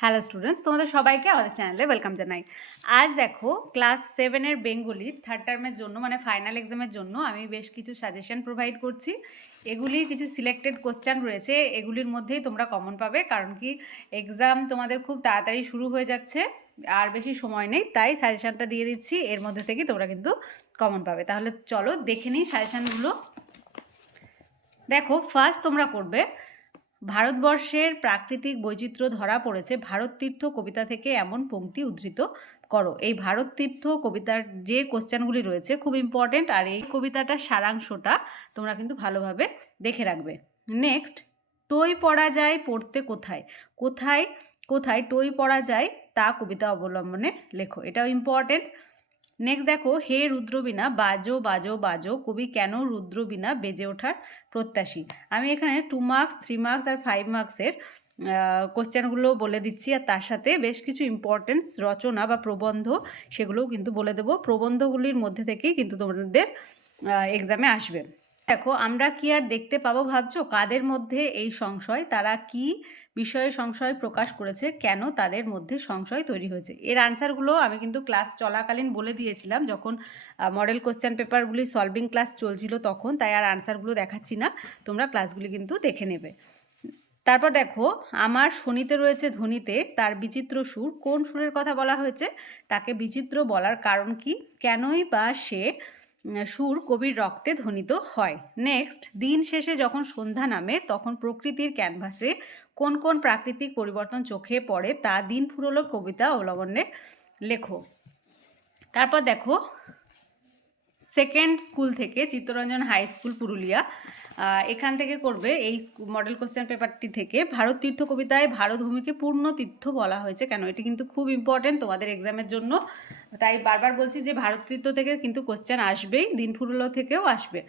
Hello students তোমাদের সবাইকে আমাদের চ্যানেলে ওয়েলকাম জানাই। আজ দেখো ক্লাস সেভেনের বেঙ্গলি থার্ড টার্মের জন্য মানে ফাইনাল এক্সামের জন্য আমি বেশ কিছু সাজেশন প্রোভাইড করছি। এগুলি কিছু সিলেক্টেড কোশ্চেন রয়েছে, এগুলির মধ্যেই তোমরা কমন পাবে, কারণ কি এক্সাম তোমাদের খুব তাড়াতাড়ি শুরু হয়ে যাচ্ছে, আর বেশি সময় নেই, তাই সাজেশনটা দিয়ে দিচ্ছি, এর মধ্যে থেকে তোমরা কিন্তু কমন পাবে। তাহলে চলো দেখে নিই সাজেশানগুলো দেখো ফার্স্ট তোমরা করবে ভারতবর্ষের প্রাকৃতিক বৈচিত্র্য ধরা পড়েছে ভারত তীর্থ কবিতা থেকে এমন পংক্তি উদ্ধৃত করো। এই ভারত তীর্থ কবিতার যে কোশ্চেনগুলি রয়েছে খুব ইম্পর্টেন্ট আর এই কবিতাটার সারাংশটা তোমরা কিন্তু ভালোভাবে দেখে রাখবে। নেক্সট টই পড়া যায় পড়তে কোথায়? কোথায় কোথায় টই পড়া যায় তা কবিতা অবলম্বনে লেখো। এটাও ইম্পর্টেন্ট নেক্সট দেখো, হে রুদ্রবীণা, বাজো বাজো বাজো, কবি কেন রুদ্রবীণা বেজে ওঠার প্রত্যাশী? আমি এখানে টু মার্কস থ্রি মার্কস আর ফাইভ মার্কসের কোশ্চেনগুলো বলে দিচ্ছি আর তার সাথে বেশ কিছু ইম্পর্টেন্স রচনা বা প্রবন্ধ সেগুলোও কিন্তু বলে দেবো। প্রবন্ধগুলির মধ্যে থেকেই কিন্তু তোমাদের এক্সামে আসবে। দেখো, আমরা কি আর দেখতে পাবো ভাবছ? কাদের মধ্যে এই সংশয়? তারা কি বিষয়ে সংশয় প্রকাশ করেছে? কেন তাদের মধ্যে সংশয় তৈরি হয়েছে? এর আনসারগুলো আমি কিন্তু ক্লাস চলাকালীন বলে দিয়েছিলাম। যখন মডেল কোশ্চেন পেপারগুলি সলভিং ক্লাস চলছিল তখন, তাই আর আনসারগুলো দেখাচ্ছি না। তোমরা ক্লাসগুলি কিন্তু দেখে নেবে। তারপর দেখো, আমার শনিতে রয়েছে ধ্বনিতে, তার বিচিত্র সুর। কোন সুরের কথা বলা হয়েছে? তাকে বিচিত্র বলার কারণ কি? কেনই বা সে সুর কবির রক্তে ধ্বনিত হয়। নেক্সট দিন শেষে যখন সন্ধ্যা নামে, তখন প্রকৃতির ক্যানভাসে কোন কোন প্রাকৃতিক পরিবর্তন চোখে পড়ে তা দিন ফুরলো কবিতা অবলম্বনে লেখো। তারপর দেখো সেকেন্ড স্কুল থেকে চিত্তরঞ্জন হাই স্কুল পুরুলিয়া। এখান থেকে করবে এই মডেল কোশ্চেন পেপারটি থেকে। ভারত তীর্থ কবিতায় ভারত ভূমিকে পূর্ণ তীর্থ বলা হয়েছে কেন? এটি কিন্তু খুব ইম্পর্টেন্ট তোমাদের এক্সামের জন্য। তাই বারবার বলছি যে ভারত তীর্থ থেকে কিন্তু কোশ্চেন আসবেই দিন ফুরুলো থেকেও আসবে।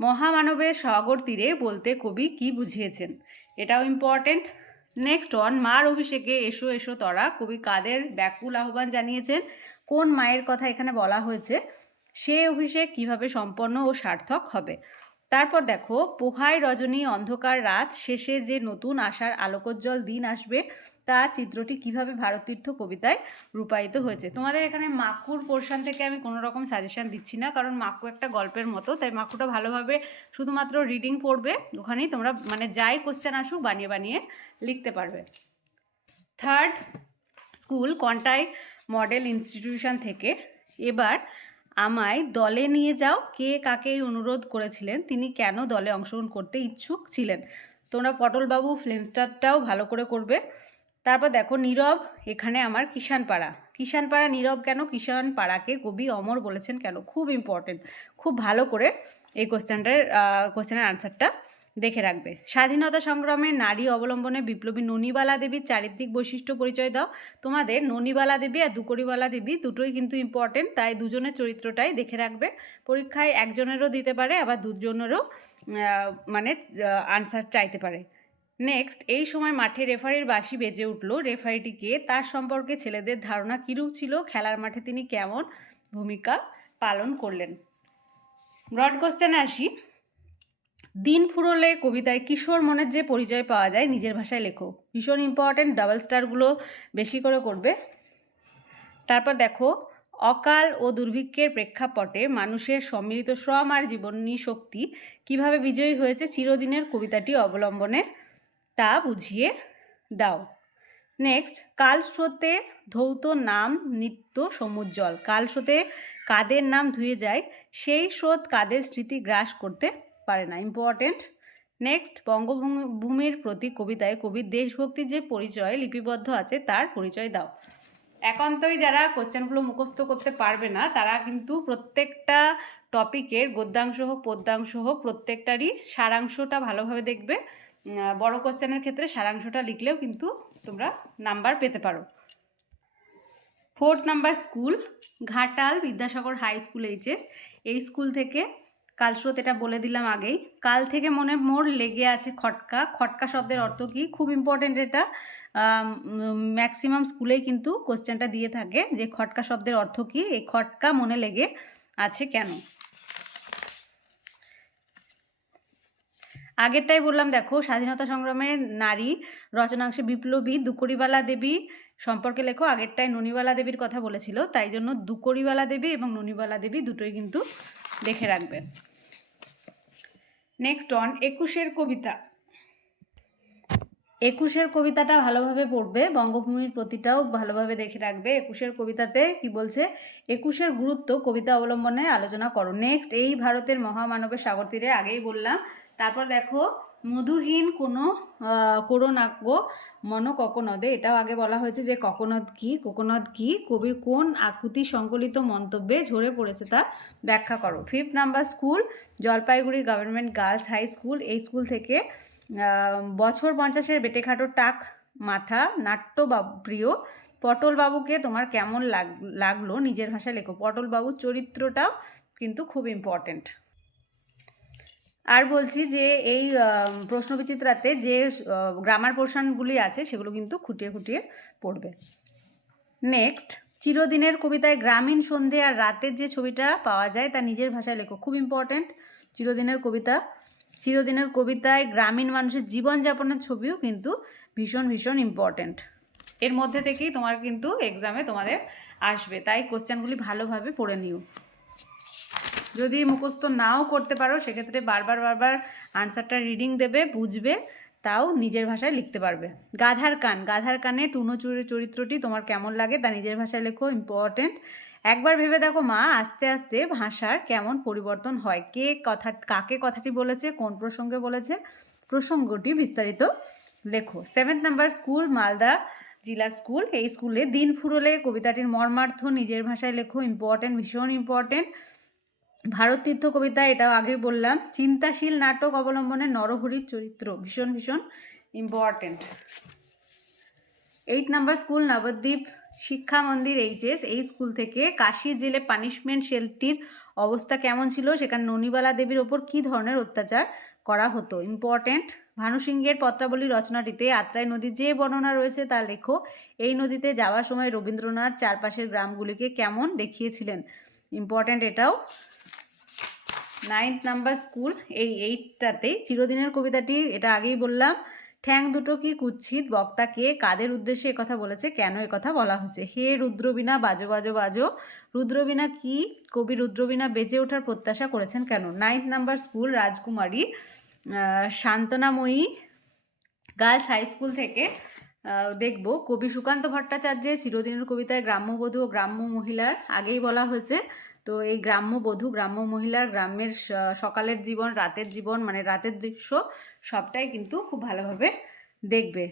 মহামানবের সাগর তীরে বলতে কবি কি বুঝিয়েছেন? এটাও ইম্পর্টেন্ট নেক্সট ওয়ান মার অভিষেকে এসো এসো তরা। কবি কাদের ব্যাকুল আহ্বান জানিয়েছেন? কোন মায়ের কথা এখানে বলা হয়েছে? সে অভিষেক কীভাবে সম্পন্ন ও সার্থক হবে? তারপর দেখো, পোহায় রজনী অন্ধকার রাত, শেষে যে নতুন আশার আলোকোজ্জ্বল দিন আসবে, তা চিত্রটি কীভাবে ভারতীর্থ কবিতায় রূপায়িত হয়েছে? তোমাদের এখানে মাকুর পোর্শন থেকে আমি কোনো রকম সাজেশন দিচ্ছি না, কারণ মাকু একটা গল্পের মতো, তাই মাকুটা ভালোভাবে শুধুমাত্র রিডিং পড়বে, ওখানেই তোমরা মানে যাই কোশ্চেন আসুক, বানিয়ে বানিয়ে লিখতে পারবে। Third school Contai model institution থেকে এবার আমায় দলে নিয়ে যাও, কে কাকে অনুরোধ করেছিলেন, তিনি কেন দলে অংশগ্রহণ করতে ইচ্ছুক ছিলেন। তোমরা পটলবাবু ফিল্মস্টারটাও ভালো করে করবে। তারপর দেখো নীরব, এখানে আমার কিষানপাড়া। কিষানপাড়া নীরব কেন? কিষানপাড়াকে কবি অমর বলেছেন কেন? খুব ইম্পর্টেন্ট খুব ভালো করে এই কোশ্চেনটার কোশ্চেনের আনসারটা দেখে রাখবে। স্বাধীনতা সংগ্রামে নারী অবলম্বনে বিপ্লবী ননীবালা দেবীর চারিত্রিক বৈশিষ্ট্য পরিচয় দাও। তোমাদের ননীবালা দেবী আর দুকরিবালা দেবী দুটোই কিন্তু ইম্পর্টেন্ট তাই দুজনের চরিত্রটাই দেখে রাখবে। পরীক্ষায় একজনেরও দিতে পারে, আবার দুজনেরও মানে আনসার চাইতে পারে। নেক্সট এই সময় মাঠে রেফারির বাসি বেজে উঠল। রেফারিটিকে তার সম্পর্কে ছেলেদের ধারণা কীরূপ ছিল? খেলার মাঠে তিনি কেমন ভূমিকা পালন করলেন? ব্রড কোশ্চেনে আসি। দিন ফুরলে কবিতায় কিশোর মনের যে পরিচয় পাওয়া যায় নিজের ভাষায় লেখো। ভীষণ ইম্পর্ট্যান্ট ডাবল স্টারগুলো বেশি করে করবে। তারপর দেখো, অকাল ও দুর্ভিক্ষের প্রেক্ষাপটে মানুষের সম্মিলিত শ্রম আর জীবনী শক্তি কীভাবে বিজয়ী হয়েছে চিরদিনের কবিতাটি অবলম্বনে তা বুঝিয়ে দাও। নেক্সট কাল স্রোতে ধৌত নাম নিত্য সমুজ্জ্বল। কাল স্রোতে কাদের নাম ধুয়ে যায়, সেই স্রোত কাদের স্মৃতি গ্রাস করতে পারে না ইম্পর্টেন্ট নেক্সট বঙ্গভূমির প্রতি কবিতায় কবির দেশভক্তির যে পরিচয় লিপিবদ্ধ আছে তার পরিচয় দাও। একান্তই যারা কোশ্চেনগুলো মুখস্থ করতে পারবে না, তারা কিন্তু প্রত্যেকটা টপিকের গদ্যাংশ হোক, পদ্যাংশ হোক, প্রত্যেকটারই সারাংশটা ভালোভাবে দেখবে। বড় কোশ্চেনের ক্ষেত্রে সারাংশটা লিখলেও কিন্তু তোমরা নাম্বার পেতে পারো। Fourth number school Ghatal Vidyasagar high school HS এই স্কুল থেকে কালস্রোত এটা বলে দিলাম আগেই। কাল থেকে মনে মোর লেগে আছে খটকা। খটকা শব্দের অর্থ কী? খুব ইম্পর্টেন্ট এটা। ম্যাক্সিমাম স্কুলেই কিন্তু কোশ্চেনটা দিয়ে থাকে যে খটকা শব্দের অর্থ কী? এই খটকা মনে লেগে আছে কেন? আগেরটাই বললাম, দেখো, স্বাধীনতা সংগ্রামে নারী, রচনাংশে বিপ্লবী, দুকরিবালা দেবী সম্পর্কে লেখো, আগেরটায় ননিবালা দেবীর কথা বলেছিল, তাই জন্য দুকরিবালা দেবী এবং ননিবালা দেবী দুটোই কিন্তু দেখে রাখবে। নেক্সট অন একুশের কবিতা একুশের কবিতাটা ভালোভাবে পড়বে, বঙ্গভূমির প্রতিটাও ভালোভাবে দেখে রাখবে। একুশের কবিতাতে কি বলছে? একুশের গুরুত্ব কবিতা অবলম্বনে আলোচনা করো। নেক্সট এই ভারতের মহামানবের সাগর তীরে আগেই বললাম। তারপর দেখো, মধুহীন কোনো করোনাজ্ঞ মন ককনদে। এটাও আগে বলা হয়েছে যে ককনদ কি, কোকনদ কি? কবির কোন আকুতি সংকলিত মন্তব্যে ঝরে পড়েছে তা ব্যাখ্যা করো। Fifth number school Jalpaiguri government girls high school এই স্কুল থেকে বছর পঞ্চাশের বেটেখাটো টাক মাথা নাট্য বা- প্রিয়। পটল বাবুকে তোমার কেমন লাগ লাগল নিজের ভাষায় লেখো। পটল বাবুর চরিত্রটাও কিন্তু খুব ইম্পর্ট্যান্ট আর বলছি যে এই আহ, প্রশ্নবিচিত্রাতে যে গ্রামার পোর্শনগুলি আছে সেগুলো কিন্তু খুঁটিয়ে খুঁটিয়ে পড়বে। নেক্সট চিরদিনের কবিতায় গ্রামীণ সন্ধে আর রাতের যে ছবিটা পাওয়া যায় তা নিজের ভাষায় লেখো। খুব ইম্পর্ট্যান্ট চিরদিনের কবিতা চিরদিনের কবিতায় গ্রামীণ মানুষের জীবনযাপনের ছবিও কিন্তু ভীষণ ভীষণ ইম্পর্ট্যান্ট এর মধ্যে থেকেই তোমার কিন্তু এক্সামে তোমাদের আসবে। তাই কোশ্চেনগুলি ভালোভাবে পড়ে নিও। যদি মুখস্থ নাও করতে পারো, সেক্ষেত্রে বারবার বারবার আনসারটা রিডিং দেবে, বুঝবে, তাও নিজের ভাষায় লিখতে পারবে। গাধার কান, গাধার কানে টুনো চরিত্রটি তোমার কেমন লাগে তা নিজের ভাষায় লেখো ইম্পর্টেন্ট একবার ভেবে দেখো মা, আস্তে আস্তে ভাষার কেমন পরিবর্তন হয়। কে কথা, কাকে কথাটি বলেছে, কোন প্রসঙ্গে বলেছে, প্রসঙ্গটি বিস্তারিত লেখো। সেভেন্থ নাম্বার স্কুল মালদা জিলা স্কুল এই স্কুলে দিন ফুরলে কবিতাটির মর্মার্থ, নিজের ভাষায় লেখো ইম্পর্টেন্ট ভীষণ ইম্পর্টেন্ট ভারত তীর্থ কবিতা, এটাও আগে বললাম। চিন্তাশীল নাটক অবলম্বনে নরহরির চরিত্র, ভীষণ ভীষণ important eight number school Nabadwip Shiksha Mandir HS, এই স্কুল থেকে কাশি জেলে পানিশমেন্ট সেলটির অবস্থা কেমন ছিল? সেখানে ননিবালা দেবীর ওপর কী ধরনের অত্যাচার করা হতো? ইম্পর্টেন্ট ভানু সিংহের পত্রাবলী রচনাটিতে আত্রাই নদীর যে বর্ণনা রয়েছে তা লেখো। এই নদীতে যাওয়ার সময় রবীন্দ্রনাথ চারপাশের গ্রামগুলিকে কেমন দেখিয়েছিলেন? ইম্পর্টেন্ট এটাও। নাইন্থ নাম্বার স্কুল এই এইটটাতে চিরদিনের কবিতাটি, এটা আগেই বললাম ঠ্যাং দুটো কি কুচ্ছিত বক্তাকে কাদের উদ্দেশ্যে কথা বলেছে? কেন কথা বলা হচ্ছে হে রুদ্রবীণা, বাজো বাজো বাজো। রুদ্রবীণা কি? কবি রুদ্রবীণা বেঁচে ওঠার প্রত্যাশা করেছেন কেন? নাইন্থ নাম্বার স্কুল রাজকুমারী শান্তনাময়ী গার্লস হাই স্কুল থেকে দেখব। কবি সুকান্ত ভট্টাচার্যের চিরদিনের কবিতায় গ্রাম্যবধূ ও গ্রাম্য মহিলার আগেই বলা হয়েছে তো এই গ্রাম্য বধূ, গ্রাম্য মহিলার গ্রামের সকালের জীবন, রাতের জীবন মানে রাতের দৃশ্য, সবটাই কিন্তু খুব ভালোভাবে দেখবে।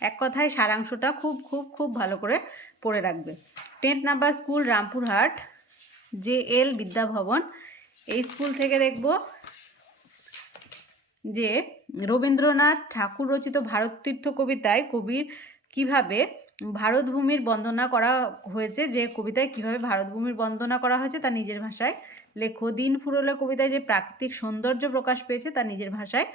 এক কথায় সারাংশটা খুব খুব খুব ভালো করে পড়ে রাখবে। Tenth number school, Rampurhat, J L Vidyabhavan. এই স্কুল থেকে দেখব যে রবীন্দ্রনাথ ঠাকুর রচিত ভারত তীর্থ কবিতায় কবির কীভাবে ভারতভূমির বন্দনা করা হয়েছে, যে কবিতায় কীভাবে ভারতভূমির বন্দনা করা হয়েছে তা নিজের ভাষায় লেখো। দিন ফুরলে কবিতায় যে প্রাকৃতিক সৌন্দর্য প্রকাশ পেয়েছে তা নিজের ভাষায়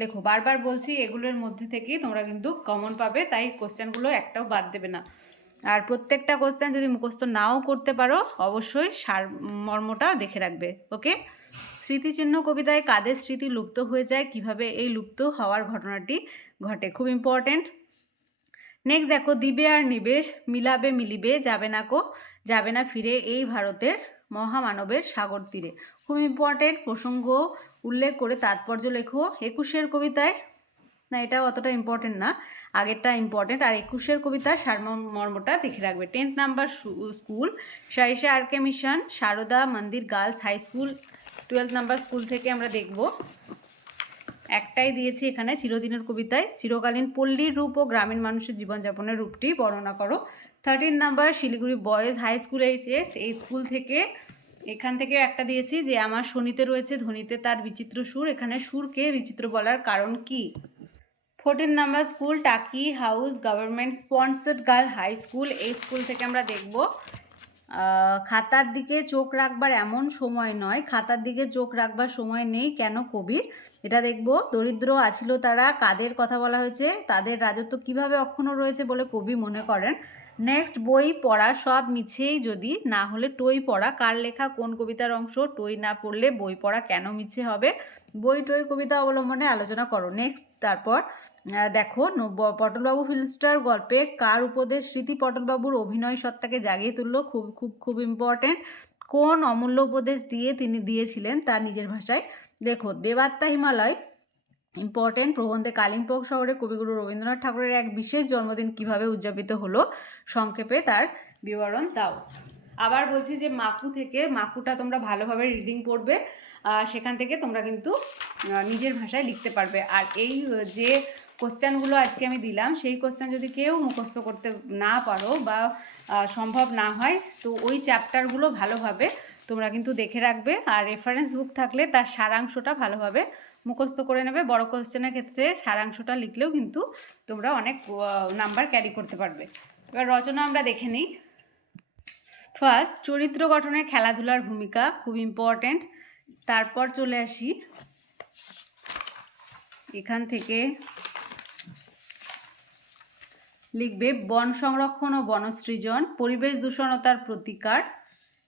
লেখো। বারবার বলছি, এগুলোর মধ্যে থেকেই তোমরা কিন্তু কমন পাবে, তাই কোশ্চেনগুলো একটাও বাদ দেবে না। আর প্রত্যেকটা কোশ্চেন যদি মুখস্থ নাও করতে পারো, অবশ্যই সার মর্মটা দেখে রাখবে ওকে স্মৃতিচিহ্ন কবিতায় কাদের স্মৃতি লুপ্ত হয়ে যায়, কীভাবে এই লুপ্ত হওয়ার ঘটনাটি ঘটে? খুব ইম্পর্টেন্ট নেক্সট দেখো, দিবে আর নিবে, মিলাবে, মিলিবে, যাবে না কো, যাবে না ফিরে এই ভারতের মহামানবের সাগর তীরে। খুব ইম্পর্টেন্ট প্রসঙ্গ উল্লেখ করে তাৎপর্য লেখো। একুশের কবিতায়, না এটা অতটা ইম্পর্টেন্ট না, আগেরটা ইম্পর্টেন্ট আর একুশের কবিতা সারমর্মটা দেখে রাখবে। Tenth number school Saisa R K mission, Sarada Mandir girls high school twelve number school থেকে আমরা দেখব। একটাই দিয়েছি এখানে চিরদিনের কবিতায়, চিরকালীন পল্লীর রূপ ও গ্রামীণ মানুষের জীবনযাপনের রূপটি বর্ণনা করো। Thirteen number Siliguri boys high school HS এই স্কুল থেকে এখান থেকে একটা দিয়েছি যে আমার শনিতে রয়েছে ধ্বনিতে তার বিচিত্র সুর। এখানে সুরকে বিচিত্র বলার কারণ কি? Fourteen number school Taki house government sponsored girl high school এই স্কুল থেকে আমরা দেখব। খাতার দিকে চোখ রাখবার এমন সময় নয়। খাতার দিকে চোখ রাখবার সময় নেই কেন কবির? এটা দেখব। দরিদ্র আছিল তারা, কাদের কথা বলা হয়েছে? তাদের রাজত্ব কীভাবে অক্ষুণ্ণ রয়েছে বলে কবি মনে করেন? নেক্সট বই পড়া সব মিছেই যদি, না হলে টই পড়া। কার লেখা, কোন কবিতার অংশ? টই না পড়লে বই পড়া কেন মিছে হবে? বই, টই, কবিতা অবলম্বনে আলোচনা করো। নেক্সট তারপর দেখো পটলবাবু ফিল্মস্টার গল্পে কার উপদেশ? স্মৃতি পটলবাবুর অভিনয় সত্তাকে জাগিয়ে তুললো। খুব খুব খুব ইম্পর্ট্যান্ট কোন অমূল্য উপদেশ দিয়ে তিনি দিয়েছিলেন? তার নিজের ভাষায়। দেখো, দেবাত্মা হিমালয় ইম্পর্টেন্ট প্রবন্ধে কালিম্পং শহরে কবিগুরু রবীন্দ্রনাথ ঠাকুরের এক বিশেষ জন্মদিন কীভাবে উদযাপিত হলো, সংক্ষেপে তার বিবরণ দাও। আবার বলছি যে মাকু থেকে, মাকুটা তোমরা ভালোভাবে রিডিং পড়বে সেখান থেকে তোমরা কিন্তু নিজের ভাষায় লিখতে পারবে। আর এই যে কোশ্চেনগুলো আজকে আমি দিলাম, সেই কোশ্চেন যদি কেউ মুখস্থ করতে না পারো বা সম্ভব না হয়, তো ওই চ্যাপ্টারগুলো ভালোভাবে তোমরা কিন্তু দেখে রাখবে। আর রেফারেন্স বুক থাকলে তার সারাংশটা ভালোভাবে মুখস্থ করে নেবে। বড় কোশ্চেনের ক্ষেত্রে সারাংশটা লিখলেও কিন্তু তোমরা অনেক নাম্বার ক্যারি করতে পারবে। এবার রচনা আমরা দেখে নিই। ফার্স্ট চরিত্র গঠনে খেলাধুলার ভূমিকা খুব ইম্পর্ট্যান্ট তারপর চলে আসি। এখান থেকে লিখবে, বন সংরক্ষণ ও বনসৃজন, পরিবেশ দূষণতার প্রতিকার,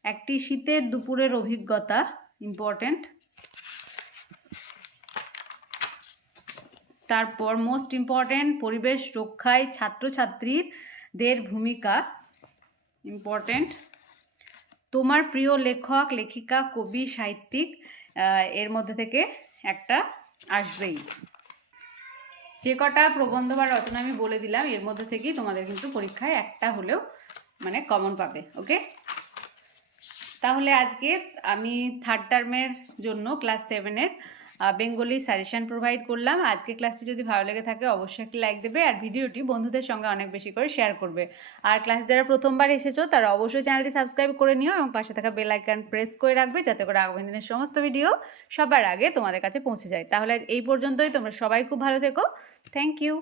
একটি শীতের দুপুরের অভিজ্ঞতা ইম্পর্ট্যান্ট তারপর মোস্ট ইম্পর্ট্যান্ট পরিবেশ রক্ষায় ছাত্রছাত্রীদের ভূমিকা ইম্পর্ট্যান্ট তোমার প্রিয় লেখক, লেখিকা, কবি, সাহিত্যিক এর মধ্যে থেকে একটা আসবেই। যে কটা প্রবন্ধ বা রচনা আমি বলে দিলাম, এর মধ্যে থেকেই তোমাদের কিন্তু পরীক্ষায় একটা হলেও মানে কমন পাবে ওকে তাহলে আজকে আমি থার্ড টার্মের জন্য ক্লাস সেভেনের বেঙ্গলি সাজেশন প্রোভাইড করলাম। আজকে ক্লাসটি যদি ভালো লেগে থাকে অবশ্যই একটি লাইক দেবে আর ভিডিওটি বন্ধুদের সঙ্গে অনেক বেশি করে শেয়ার করবে। আর ক্লাস যারা প্রথমবার এসেছ, তারা অবশ্যই চ্যানেলটি সাবস্ক্রাইব করে নিও এবং পাশে থাকা বেল আইকন প্রেস করে রাখবে যাতে করে আগামী দিনের সমস্ত ভিডিও সবার আগে তোমাদের কাছে পৌঁছে যায়। তাহলে এই পর্যন্তই, তোমরা সবাই খুব ভালো থেকো। Thank you